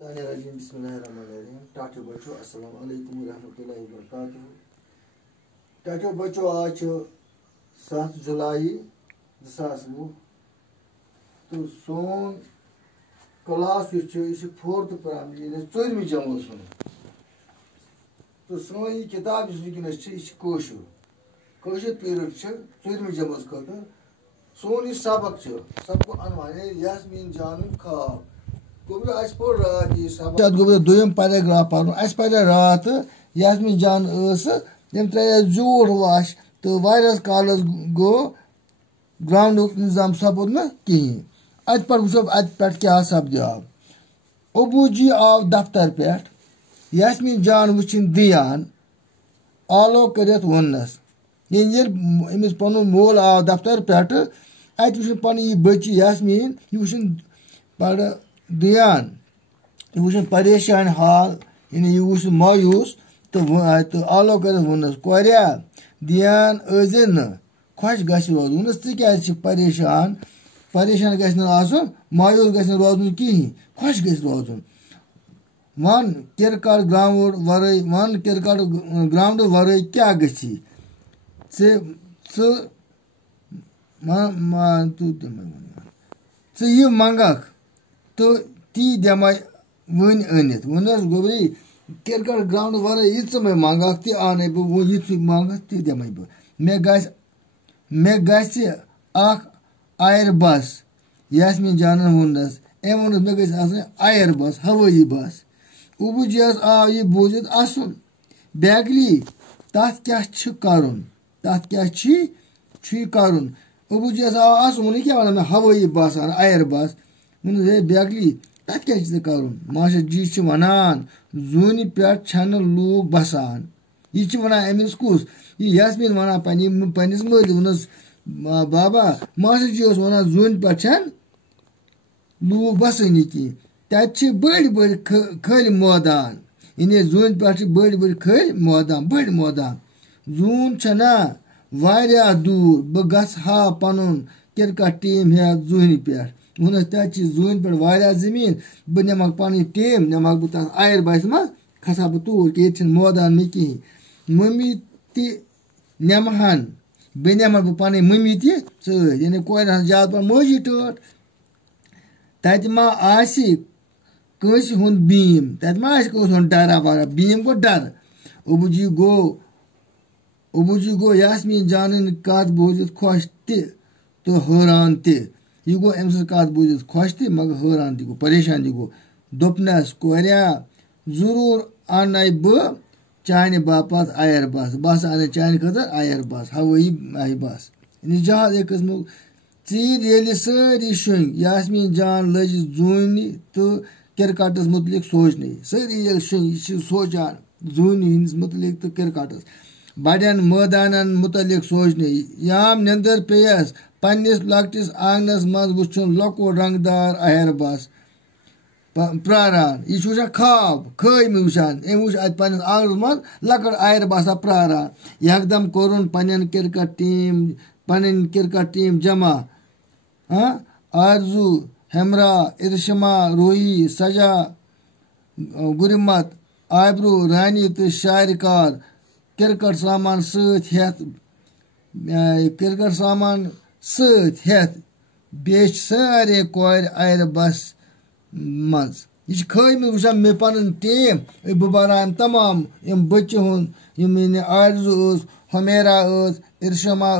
बिस्मिल्लाहिर्रहमानिर्रहीम। टाटो बच्चों अस्सलाम वालेकुम रहमतुल्लाहि व बरकातुहू। टाटो बच्चों आज 7 जुलाई 2020 तो सोन क्लास यह 4th प्राइमरी 4वीं जमात तो सोन यह किताब वनस कशर पीरियड 4वीं जमात खतर सोन यह सबक अनवान यास्मीन जान ख्वाब रात गो दुम पैराग्राफ पढ़ रात यास्मीन जान त्रे जूठ वाश तो वारियास कालस गो ग्राउंड इंतजाम सपद ना कहें अत पे वो अत क्या सपदाव अबू जी आव दफ्तर पे यास्मीन जान वुन दियान आलो कर वनस अमिस पन मोल आव दफ्तर पे अत वो पन बच्ची यास्मीन यह पढ़ दियान यह परेशान हाल यह मायूस तो आलो कर वनस कोरिया दियान अजे न खुश गस रोज वनस क्या परेशान परेशान गस मायूस गस रोजन कहें खुश गस रोजन वन क्रिकेट ग्राउंड वरई वन क्रिकेट ग्राउंड वरई क्या गसी यह मंगक तो ती दम वन अनित वनस गोबरी क्रिकेट ग्राउंड वर यह मंगक ती आन बह यह मंगक ती दम बह मे गस आयर बस यास्मीन जान वनस अम वोनस मे गई आयर बस हवाई बस अबू जी आव यह बोजित असन बैगली तथ क्या करुन तथ क्या करुन अबू जी आव असन वो क्या वन हवाई बस आयर बस वोनस हे बैगली तथ क्या करुन मास्टर जी वनान जून पे लूग बसान यह वनान अमिस कुस यह यास्मीन वनान पन्निस मल वनस बाबा मास्टर जी वनान जून पे लूग बसानी कहें तत बड़ बड़ खल मैदान इन जून पे बड़ बड़ खल मैदान बड़ मैदान जून छना वारिया दूर बह गस हा पन क्रिकेट टीम है जून पे वनस तत जून पे वारिया जमीन बह नमक पन टीम नमक बह तथ आयर बस मे खसा बह तूर कि ये मैदान मे कहें मम्मी ती नमहन बह नम बह पन मम्मी ती सर कोर ज्यादा पन मजी टट तत मा कंस हुंद बीम तत मा कंस हुंद डरा वरा बीम गो डर अबू जी गो यास्मीन जान कत बोजित खुश तो हैरान यह गो अम कत बोजित खुश मगर हैरान गो परेशान गो दोपनस कोरिया जरूर अन बह चान बापत आयर बस बस अन चान खतर आयर बस हवाई बस जहाज एक कस्म चीर ये सारी शुंग यास्मीन जान लज जून तो क्रिकेटस मुतलिक सोचने सारी शुंग सोचान जून हंस मुतलिक तो क्रिकेटस बड़न मैदान मुतलिक सोचने याम नंदर पेयस पन्निस लकटिस आंगनस मज वुचुन लकोट रंगदार आयर बस प्रारान यह वुचान खाब खम वुचान अम वो पन्निस आंगनस मज लकट आयर बसा प्रारान यकदम कोरुन पन्न क्रिकेट टीम जमा आरजू हमरा इरशमा रूही सजा गुरमत आबरू रानी तो शारिकार क्रिकेट सामान क्रिकेट सामान सत बेच सारे कोर आयर बस मज यह खम वुचान मे पन टीम बह बनान तमाम बच्चे हूं आरजू हुमेरा इरशमा